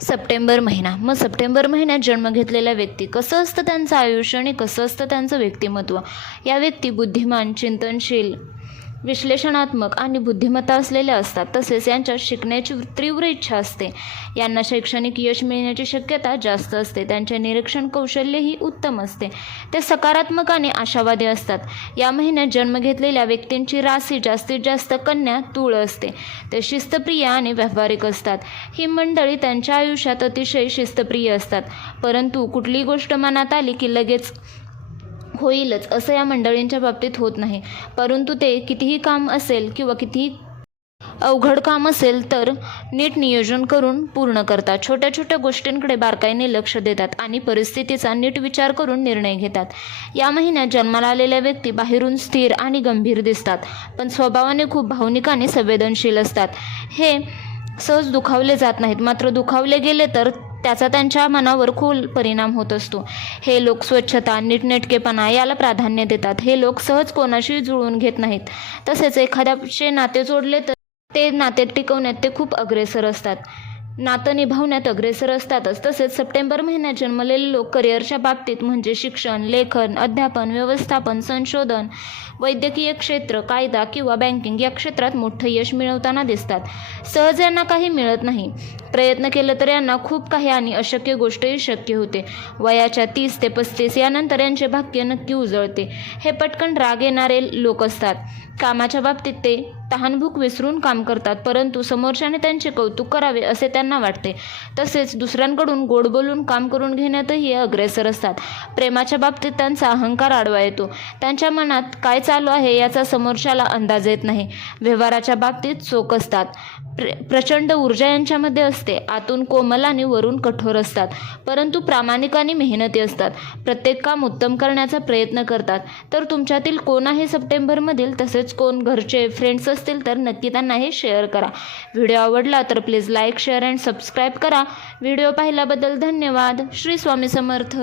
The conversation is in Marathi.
सप्टेंबर महिना. मग सप्टेंबर महिन्यात जन्म घेतलेल्या व्यक्ती कसं असतं त्यांचं आयुष्य आणि कसं असतं त्यांचं व्यक्तिमत्व? या व्यक्ती बुद्धिमान चिंतनशील विश्लेषणात्मक आणि बुद्धिमत्ता असलेल्या असतात तसेच यांच्यात शिकण्याची तीव्र इच्छा असते. यांना शैक्षणिक यश मिळण्याची शक्यता जास्त असते. त्यांचे निरीक्षण कौशल्यही उत्तम असते. ते सकारात्मक आणि आशावादी असतात. या महिन्यात जन्म घेतलेल्या व्यक्तींची राशी जास्तीत जास्त कन्या तूळ असते. ते शिस्तप्रिय आणि व्यावहारिक असतात. ही मंडळी त्यांच्या आयुष्यात अतिशय शिस्तप्रिय असतात. परंतु कुठली गोष्ट मनात आली की लगेच होईलच असं या मंडळींच्या बाबतीत होत नाही. परंतु ते कितीही काम असेल किंवा कितीही अवघड काम असेल तर नीट नियोजन करून पूर्ण करतात. छोट्या छोट्या गोष्टींकडे बारकाईने लक्ष देतात आणि परिस्थितीचा नीट विचार करून निर्णय घेतात. या महिन्यात जन्माला आलेल्या व्यक्ती बाहेरून स्थिर आणि गंभीर दिसतात पण स्वभावाने खूप भावनिक आणि संवेदनशील असतात. हे सहज दुखावले जात नाहीत. मात्र दुखावले गेले तर त्याचा त्यांच्या मनावर खोल परिणाम होत असतो. हे लोक स्वच्छता नीटनेटकेपणा याला प्राधान्य देतात. हे लोक सहज कोणाशी जुळून घेत नाहीत. तसेच एखाद्याचे नाते जोडले तर ते नाते टिकवण्यात ते खूप अग्रेसर असतात. नातं निभावण्यात अग्रेसर असतातच. तसेच सप्टेंबर महिन्यात जन्मलेले लोक करिअरच्या बाबतीत म्हणजे शिक्षण लेखन अध्यापन व्यवस्थापन संशोधन वैद्यकीय क्षेत्र कायदा किंवा बँकिंग या क्षेत्रात मोठं यश मिळवताना दिसतात. सहज यांना काही मिळत नाही. प्रयत्न केलं तर यांना खूप काही आणि अशक्य गोष्टही शक्य होते. वयाच्या तीस ते पस्तीस यानंतर यांचे भाग्य नक्की उजळते. हे पटकन राग येणारे लोक असतात. कामाच्या बाबतीत ते तहानभूक विसरून काम करतात परंतु समोरच्याने त्यांचे कौतुक करावे असे त्यांना वाटते. तसेच दुसऱ्यांकडून गोड बोलून काम करून घेण्यातही अग्रेसर असतात. प्रेमाच्या बाबतीत त्यांचा अहंकार आडवा येतो. त्यांच्या मनात काय चालू आहे याचा समोरच्याला अंदाज येत नाही. व्यवहाराच्या बाबतीत चोख असतात. प्र प्रचंड ऊर्जा यांच्यामध्ये असते. आतून कोमल आणि वरून कठोर असतात. परंतु प्रामाणिक आणि मेहनती असतात. प्रत्येक काम उत्तम करण्याचा प्रयत्न करतात. तर तुमच्यातील कोण आहे सप्टेंबरमधील? तसेच कोण? घरचे फ्रेंड्स असतील तर नक्की त्यांना हे शेअर करा. व्हिडिओ आवडला तर please like share and subscribe करा. व्हिडिओ पाहिल्याबद्दल धन्यवाद. श्री स्वामी समर्थ.